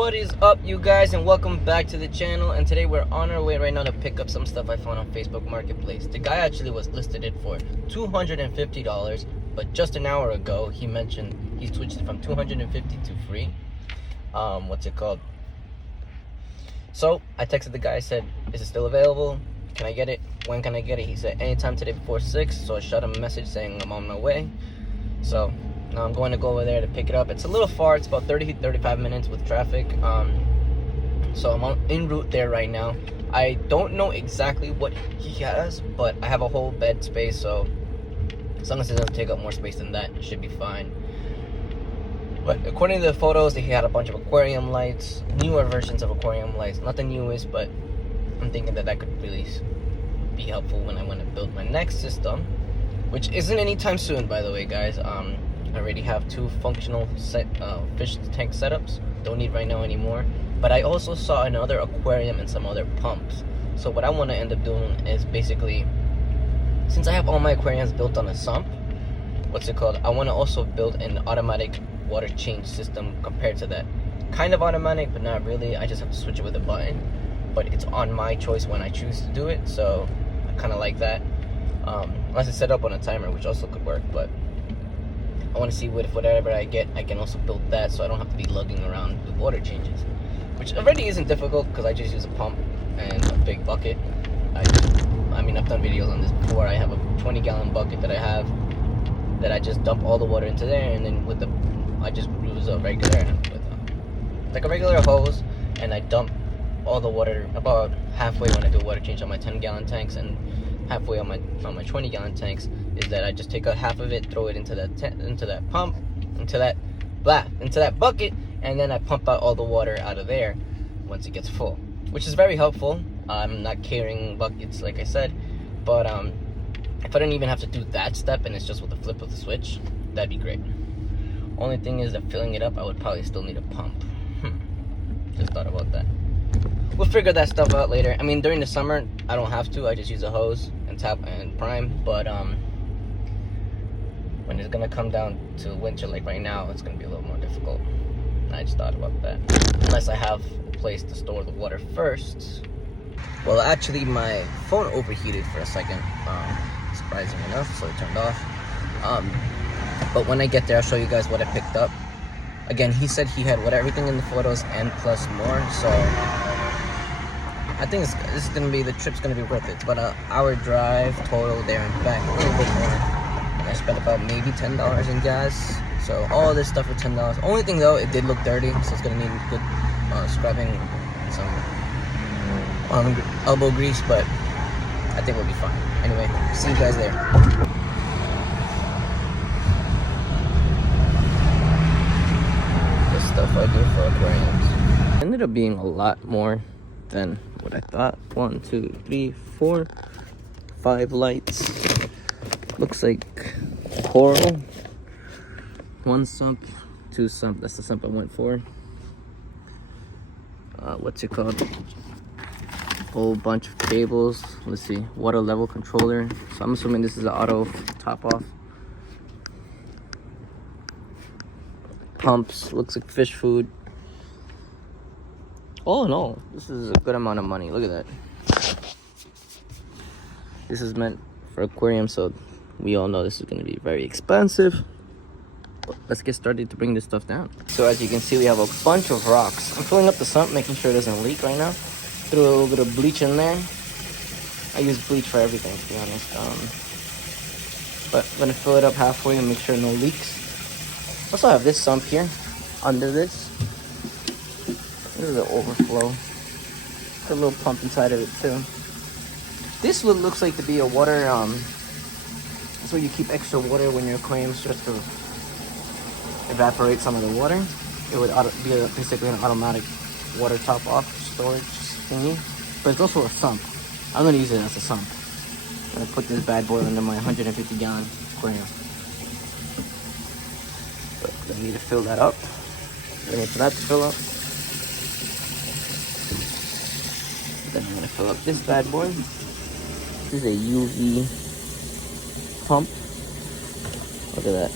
What is up, you guys, and welcome back to the channel. And today we're on our way right now to pick up some stuff I found on Facebook Marketplace. The guy actually was listed it for $250, but just an hour ago he mentioned he switched it from $250 to free. What's it called? So I texted the guy, I said, is it still available? Can I get it? When can I get it? He said anytime today before 6. So I shot him a message saying I'm on my way. So now I'm going to go over there to pick it up. It's a little far. It's about 30-35 minutes with traffic. So I'm en route there right now. I don't know exactly what he has, but I have a whole bed space, so as long as it doesn't take up more space than that, it should be fine. But according to the photos, he had a bunch of aquarium lights, newer versions of aquarium lights. Not the newest, but I'm thinking that could really be helpful when I want to build my next system, which isn't anytime soon, by the way, guys. I already have 2 functional fish tank setups. Don't need right now anymore. But I also saw another aquarium and some other pumps. So what I want to end up doing is basically, since I have all my aquariums built on a sump, I want to also build an automatic water change system compared to that. Kind of automatic, but not really. I just have to switch it with a button. But it's on my choice when I choose to do it. So I kind of like that. Unless it's set up on a timer, which also could work, but I want to see with whatever I get, I can also build that so I don't have to be lugging around with water changes, which already isn't difficult because I just use a pump and a big bucket. I mean, I've done videos on this before. I have a 20-gallon bucket that I just dump all the water into there, and then I just use a regular, like a regular hose, and I dump all the water about halfway when I do a water change on my 10-gallon tanks, and halfway on my 20-gallon tanks is that I just take out half of it, throw it into that pump, into that bucket, and then I pump out all the water out of there once it gets full, which is very helpful. I'm not carrying buckets, like I said, but if I don't even have to do that step and it's just with the flip of the switch, that'd be great. Only thing is that filling it up, I would probably still need a pump. Just thought about that. We'll figure that stuff out later. I mean, during the summer, I don't have to. I just use a hose and tap and prime. But when it's gonna come down to winter, like right now, it's gonna be a little more difficult. I just thought about that. Unless I have a place to store the water first. Well, actually, my phone overheated for a second. Surprising enough, so it turned off. But when I get there, I'll show you guys what I picked up. Again, he said he had everything in the photos and plus more, so I think the trip's gonna be worth it. It's about an hour drive total there and back, a little bit more. And I spent about maybe $10 in gas. So all this stuff for $10. Only thing though, it did look dirty, so it's gonna need good scrubbing and some elbow grease, but I think we'll be fine. Anyway, see you guys there. Stuff I do for aquariums ended up being a lot more than what I thought. 1, 2, 3, 4, 5 lights. Looks like coral. 1 sump, 2 sump. That's the sump I went for. Whole bunch of cables. Let's see, water level controller. So I'm assuming this is an auto top off. Pumps, looks like fish food. All in all, this is a good amount of money. Look at that. This is meant for aquarium, so we all know this is going to be very expensive. But let's get started to bring this stuff down. So as you can see, we have a bunch of rocks. I'm filling up the sump, making sure it doesn't leak right now. Threw a little bit of bleach in there. I use bleach for everything, to be honest. But I'm going to fill it up halfway and make sure no leaks. Also have this sump here, under this. This is the overflow. Got a little pump inside of it too. This looks like to be a water, that's where you keep extra water when your aquarium starts to evaporate some of the water. It would be basically an automatic water top off storage thingy. But it's also a sump. I'm gonna use it as a sump. I'm gonna put this bad boy under my 150-gallon aquarium. But I need to fill that up. Wait for that to fill up. Then I'm gonna fill up this bad boy. This is a UV pump. Look at that.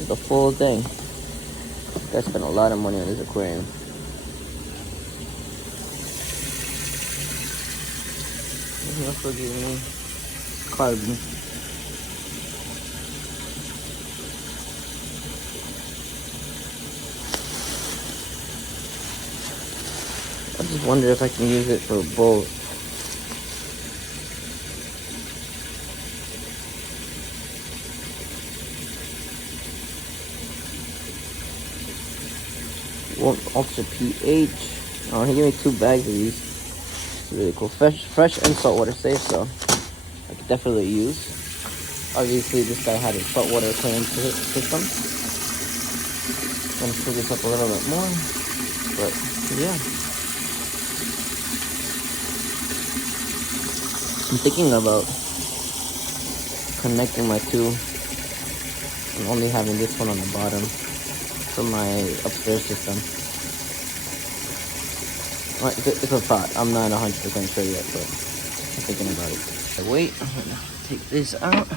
It's a full thing. I spent a lot of money on this aquarium. he also gave me carbon. I just wonder if I can use it for both. Well, ultra pH. Oh, he gave me 2 bags of these. It's really cool. Fresh and saltwater safe, so I could definitely use. Obviously, this guy had a saltwater cleaning system. I'm gonna fill this up a little bit more, but yeah. I'm thinking about connecting my two and only having this one on the bottom for my upstairs system. It's a thought. I'm not 100% sure yet, but I'm thinking about it. Wait, I'm gonna take this out.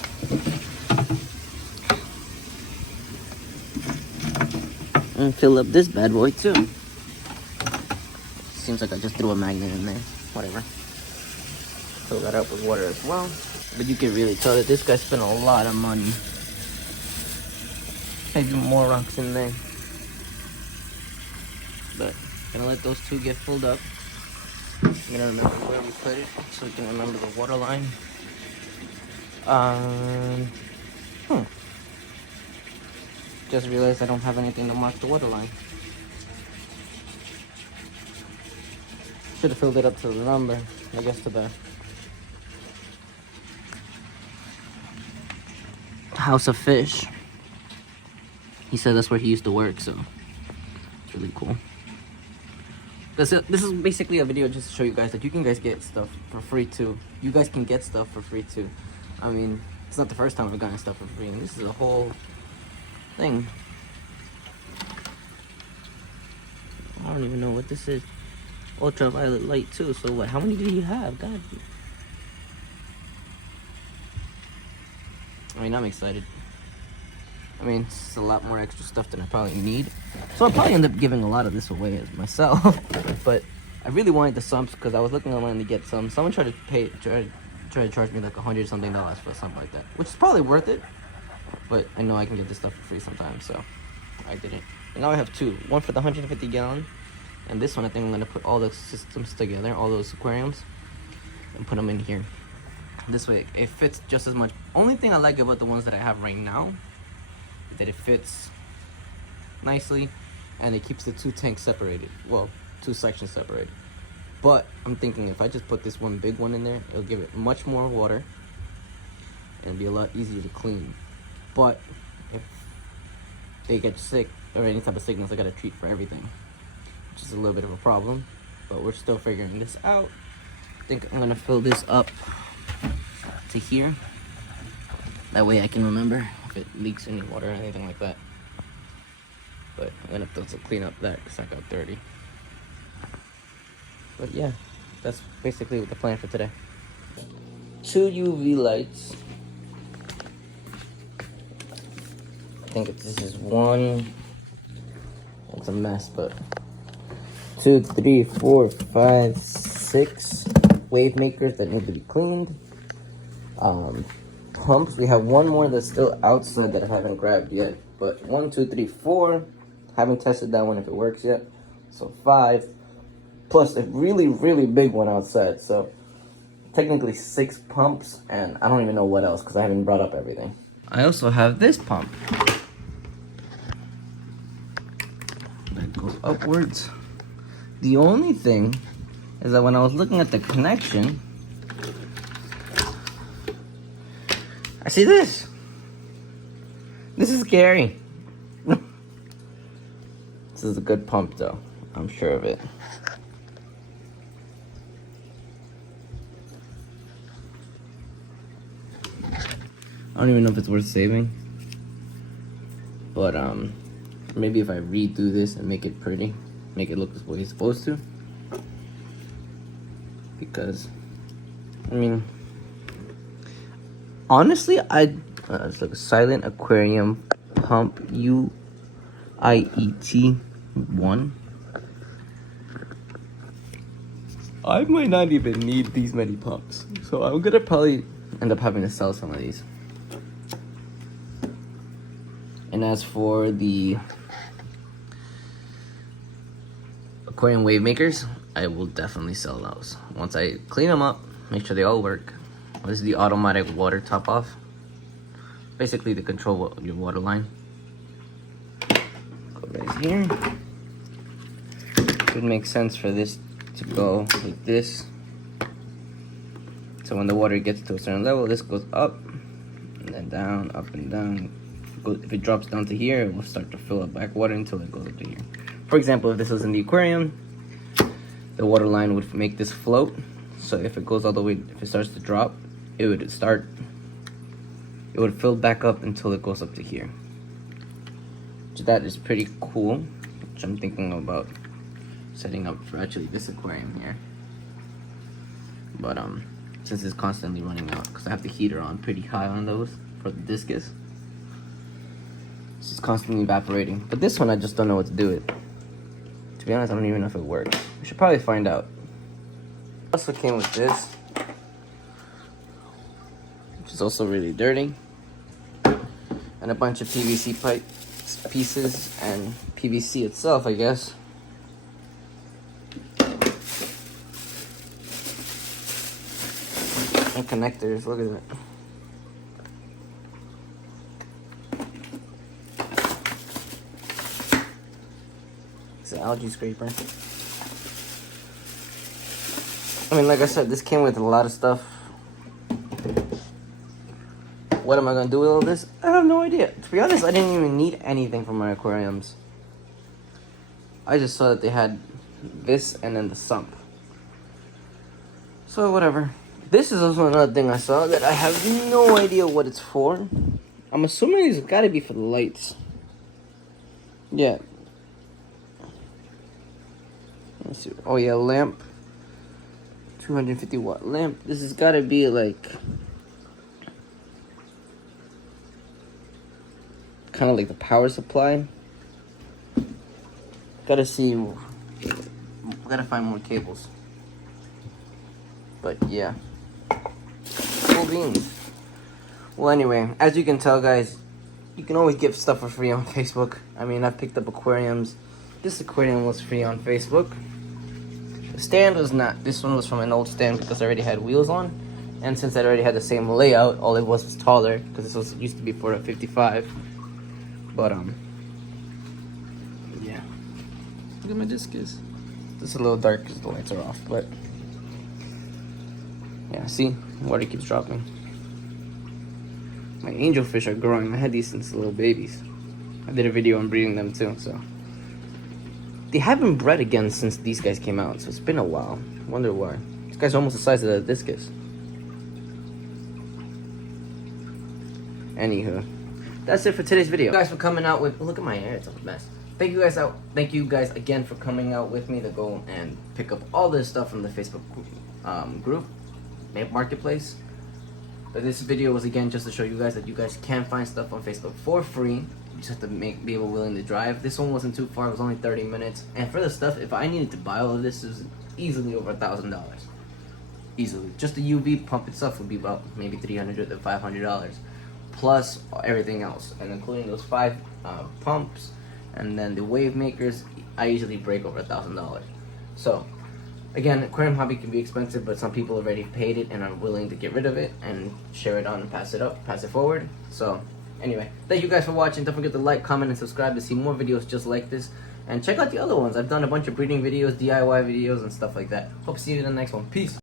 And fill up this bad boy too. Seems like I just threw a magnet in there. Whatever. Fill that up with water as well. But you can really tell that this guy spent a lot of money. Maybe more rocks in there. But gonna let those two get filled up. I'm gonna remember where we put it so we can remember the water line. Just realized I don't have anything to mark the water line. Should have filled it up to the number, I guess, to the House of Fish. He said that's where he used to work, so it's really cool. This is basically a video just to show you guys that you can get stuff for free too. You guys can get stuff for free too. I mean, it's not the first time I've gotten stuff for free, and this is a whole thing. I don't even know what this is. Ultraviolet light too. So what? How many do you have? God. I mean, I'm excited. I mean, it's a lot more extra stuff than I probably need. So I'll probably end up giving a lot of this away as myself. But I really wanted the sumps because I was looking online to get some. Someone tried to charge me like $100 something for something like that, which is probably worth it. But I know I can get this stuff for free sometimes, so I didn't. And now I have two. One for the 150 gallon, and this one I think I'm gonna put all the systems together, all those aquariums, and put them in here. This way it fits just as much. Only thing I like about the ones that I have right now is that it fits nicely and it keeps the two tanks separated. Well, two sections separated. But I'm thinking if I just put this one big one in there, it'll give it much more water and it'll be a lot easier to clean. But if they get sick or any type of sickness, I gotta treat for everything, which is a little bit of a problem, but we're still figuring this out. I think I'm gonna fill this up to here. That way I can remember if it leaks any water or anything like that. But I'm gonna have to also clean up that because I got dirty. But yeah, that's basically the plan for today. 2 UV lights. I think this is one. It's a mess, but 2, 3, 4, 5, 6 wave makers that need to be cleaned. Pumps. We have one more that's still outside that I haven't grabbed yet. But 1, 2, 3, 4. Haven't tested that one if it works yet. So 5. Plus a really, really big one outside. So technically 6 pumps, and I don't even know what else because I haven't brought up everything. I also have this pump that goes upwards. The only thing is that when I was looking at the connection, I see this. This is scary. This is a good pump though, I'm sure of it. I don't even know if it's worth saving, but maybe if I redo this and make it pretty, make it look the way it's supposed to, because I mean, honestly, it's like a silent aquarium pump UIET 1. I might not even need these many pumps. So I'm gonna probably end up having to sell some of these. And as for the aquarium wave makers, I will definitely sell those. Once I clean them up, make sure they all work. This is the automatic water top off. Basically to control your water line. Go right here. It would make sense for this to go like this. So when the water gets to a certain level, this goes up and then down, up and down. If it drops down to here, it will start to fill up back water until it goes up to here. For example, if this was in the aquarium, the water line would make this float. So if it goes all the way, if it starts to drop, it would fill back up until it goes up to here. So that is pretty cool, which I'm thinking about setting up for actually this aquarium here. But since it's constantly running out, because I have the heater on pretty high on those for the discus, it's just constantly evaporating. But this one, I just don't know what to do with. To be honest, I don't even know if it works. We should probably find out. Also came with this, which is also really dirty, and a bunch of PVC pipe pieces and PVC itself, I guess. And connectors, look at that. It's an algae scraper. I mean, like I said, this came with a lot of stuff. What am I gonna do with all this? I have no idea. To be honest, I didn't even need anything from my aquariums. I just saw that they had this and then the sump. So whatever. This is also another thing I saw that I have no idea what it's for. I'm assuming it's gotta be for the lights. Yeah. Let's see. Oh yeah, lamp. 250 watt lamp. This has gotta be like kind of like the power supply. Gotta see. Gotta find more cables. But yeah. Cool beans. Well, anyway, as you can tell, guys, you can always get stuff for free on Facebook. I mean, I've picked up aquariums. This aquarium was free on Facebook. The stand was not. This one was from an old stand because I already had wheels on. And since I already had the same layout, all it was taller because this was used to be for a 55. But, yeah. Look at my discus. This is a little dark because the lights are off, but yeah, see? Water keeps dropping. My angelfish are growing. I had these since little babies. I did a video on breeding them too, so. They haven't bred again since these guys came out, so it's been a while. Wonder why. This guy's almost the size of the discus. Anywho, that's it for today's video. Thank you guys for coming out with. Look at my hair, it's a mess. Thank you guys again for coming out with me to go and pick up all this stuff from the Facebook group, marketplace. But this video was again just to show you guys that you guys can find stuff on Facebook for free. You just have to be able willing to drive. This one wasn't too far. It was only 30 minutes. And for the stuff, if I needed to buy all of this, it was easily over $1,000. Easily. Just the UV pump itself would be about maybe $300 to $500. Plus everything else. And including those 5 pumps and then the wave makers, I usually break over $1,000. So, again, aquarium hobby can be expensive, but some people already paid it and are willing to get rid of it and share it on and pass it forward. So, anyway, thank you guys for watching. Don't forget to like, comment, and subscribe to see more videos just like this. And check out the other ones. I've done a bunch of breeding videos, DIY videos, and stuff like that. Hope to see you in the next one. Peace.